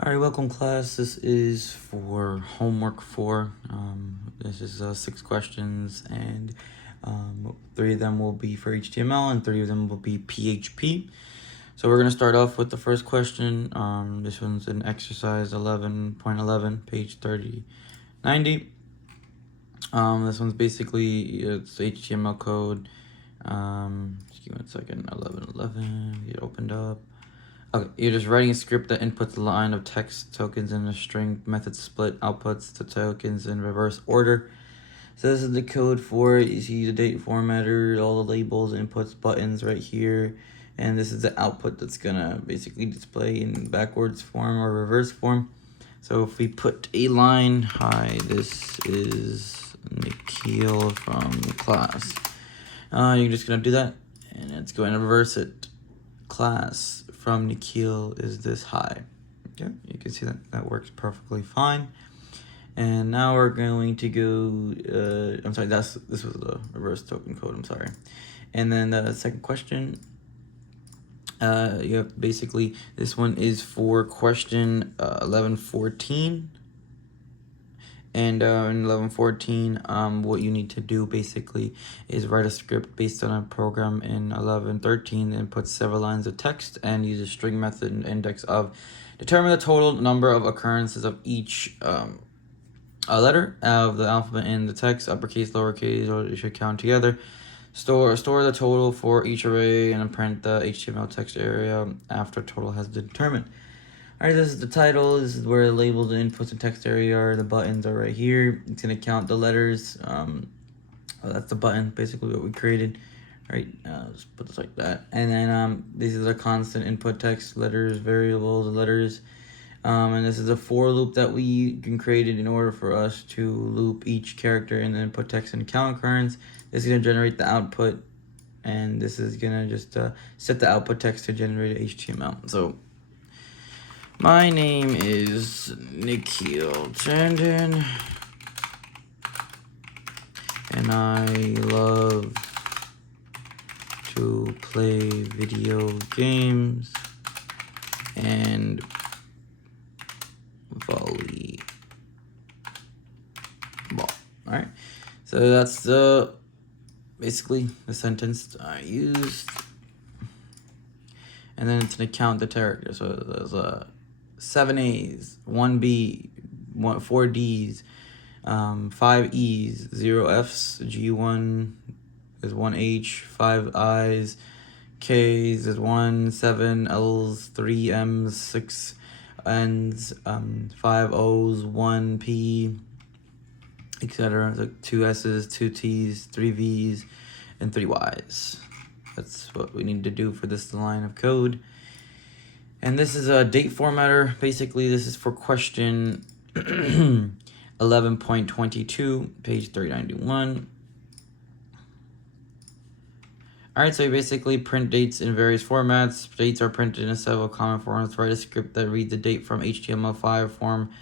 All right, welcome class. This is for homework 4. This is 6 questions, and 3 of them will be for HTML and 3 of them will be PHP. So we're going to start off with the first question. This one's in exercise 11.11, page 3090. This one's basically, it's HTML code. Just give me 1 second. 11.11, get opened up. Okay, you're just writing a script that inputs a line of text tokens in a string method split outputs the tokens in reverse order. So this is the code for it. You see the date formatter, all the labels, inputs, buttons right here. And this is the output that's gonna basically display in backwards form or reverse form. So if we put a line, hi, this is Nikhil from class. You're just gonna do that, and it's going to reverse it. Class from Nikhil is this high. Okay, you can see that works perfectly fine. And now we're going to go, I'm sorry, this was the reverse token code, I'm sorry. And then the second question, you have basically, this one is for question 1114. And in 1114, what you need to do basically is write a script based on a program in 1113 and put several lines of text and use a string method and index of. Determine the total number of occurrences of each letter of the alphabet in the text, uppercase, lowercase, or it should count together. Store the total for each array and print the HTML text area after total has been determined. Alright, this is the title. This is where the labels, the inputs, and text area are. The buttons are right here. It's gonna count the letters. That's the button, basically what we created. Right, just put this like that. And then this is a constant input text, letters, variables, letters. And this is a for loop that we can create it in order for us to loop each character and then put text and count occurrence. This is gonna generate the output, and this is gonna just set the output text to generate HTML. So my name is Nikhil Tandon, and I love to play video games and volleyball. Alright, so that's basically the sentence I used. And then it's gonna count the character. So there's 7 A's, 1 B, 4 D's, 5 E's, 0 F's, G1 is 1 H, 5 I's, K's is 1, 7 L's, 3 M's, 6 N's, 5 O's, 1 P, etc. So 2 S's, 2 T's, 3 V's, and 3 Y's. That's what we need to do for this line of code. And this is a date formatter. Basically, this is for question 11.22, page 391. Alright, so you basically print dates in various formats. Dates are printed in several common formats. Write a script that reads the date from HTML5 form,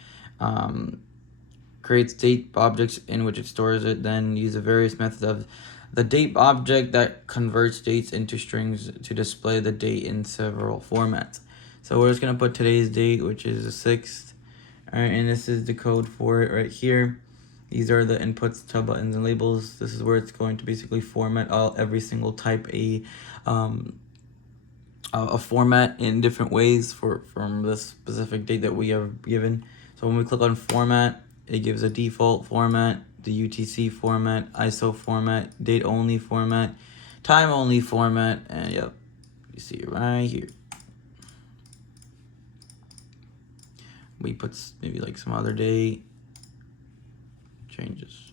creates date objects in which it stores it, then use the various methods of the date object that converts dates into strings to display the date in several formats. So we're just going to put today's date, which is the 6th. All right, and this is the code for it right here. These are the inputs to buttons and labels. This is where it's going to basically format every single type a format in different ways from the specific date that we have given. So when we click on format, it gives a default format, the UTC format, ISO format, date only format, time only format, and yep, you see it right here. We put maybe like some other date changes.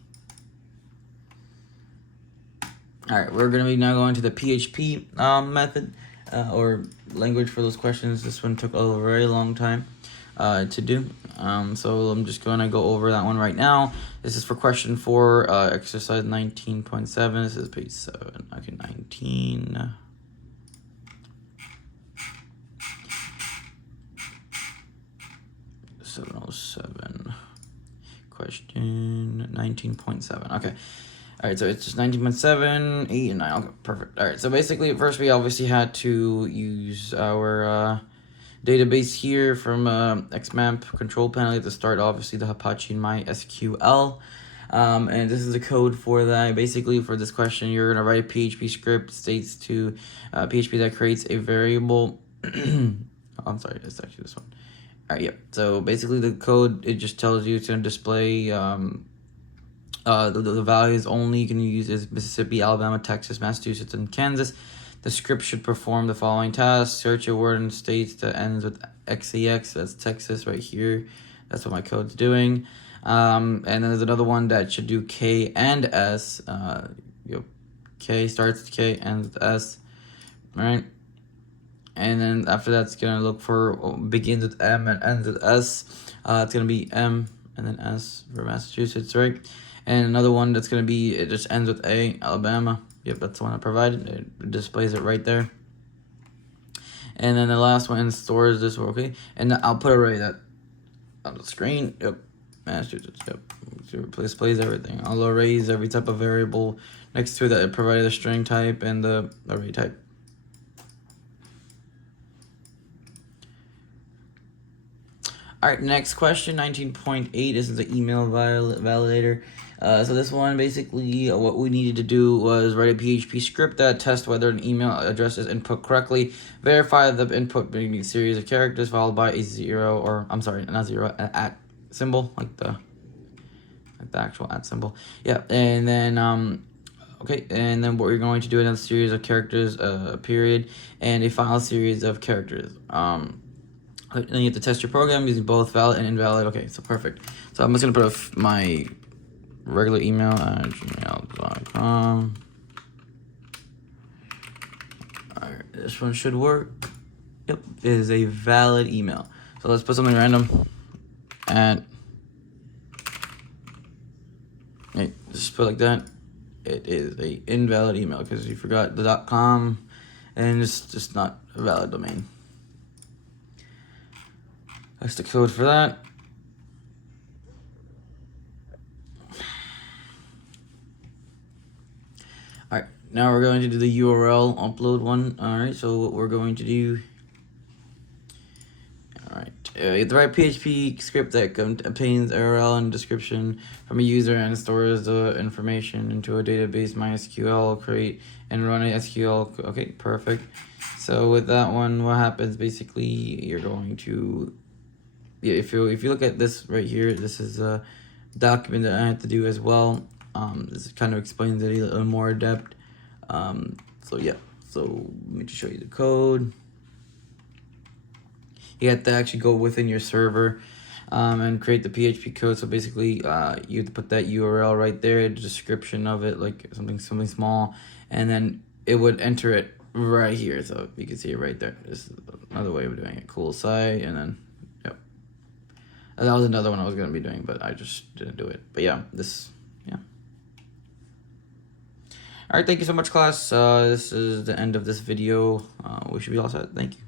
All right, we're gonna be now going to the PHP method or language for those questions. This one took a very long time to do. So I'm just gonna go over that one right now. This is for question 4, exercise 19.7. This is page 7. Okay, 19. 707. Question 19.7. Okay. All right, so it's just 19.7, 8, and 9. Okay, perfect. All right, so basically, first we obviously had to use our database here from XMAPP control panel. You have to start obviously the Apache MySQL. And this is the code for that. Basically, for this question, you're gonna write a PHP script states to PHP that creates a variable. I'm sorry, it's actually this one. All right, yep. So basically, the code, it just tells you to display the values only you can use is Mississippi, Alabama, Texas, Massachusetts, and Kansas. The script should perform the following tasks: search a word in states that ends with XEX. That's Texas right here. That's what my code's doing. And then there's another one that should do K and S. K starts with K, ends with S. All right. And then after that, it's gonna look for begins with M and ends with S. It's gonna be M and then S for Massachusetts, right? And another one that's gonna be, it just ends with A, Alabama. Yep, that's the one I provided. It displays it right there. And then the last one stores this, okay? And I'll put it right that on the screen. Yep, Massachusetts. Yep, it displays everything. I'll erase every type of variable next to that. It provided the string type and the array type. All right, next question, 19.8. This is the email validator. So this one, basically, what we needed to do was write a PHP script that tests whether an email address is input correctly, verify the input being a series of characters followed by a zero, or I'm sorry, not zero, an at symbol, like the actual at symbol. Yeah, and then okay, and then what we're going to do another series of characters, period, and a final series of characters. Then you have to test your program using both valid and invalid. Okay, so perfect. So I'm just gonna put my regular email at gmail.com. Alright, this one should work. Yep, it is a valid email. So let's put something random. And just put like that. It is a invalid email because you forgot the .com, and it's just not a valid domain. That's the code for that. Alright, now we're going to do the URL upload one. Alright, so what we're going to do... Alright, you have to write PHP script that obtains URL and description from a user and stores the information into a database, MySQL, create and run a SQL. Okay, perfect. So with that one, what happens, basically, you're going to... Yeah, if you look at this right here, this is a document that I had to do as well. This kind of explains it a little more in depth. So yeah, so let me just show you the code. You have to actually go within your server and create the PHP code. So basically, you have to put that URL right there, the description of it, like something small, and then it would enter it right here. So you can see it right there. This is another way of doing it. Cool site, and then that was another one I was going to be doing, but I just didn't do it. But yeah, yeah. All right, thank you so much, class. This is the end of this video. We should be all set. Thank you.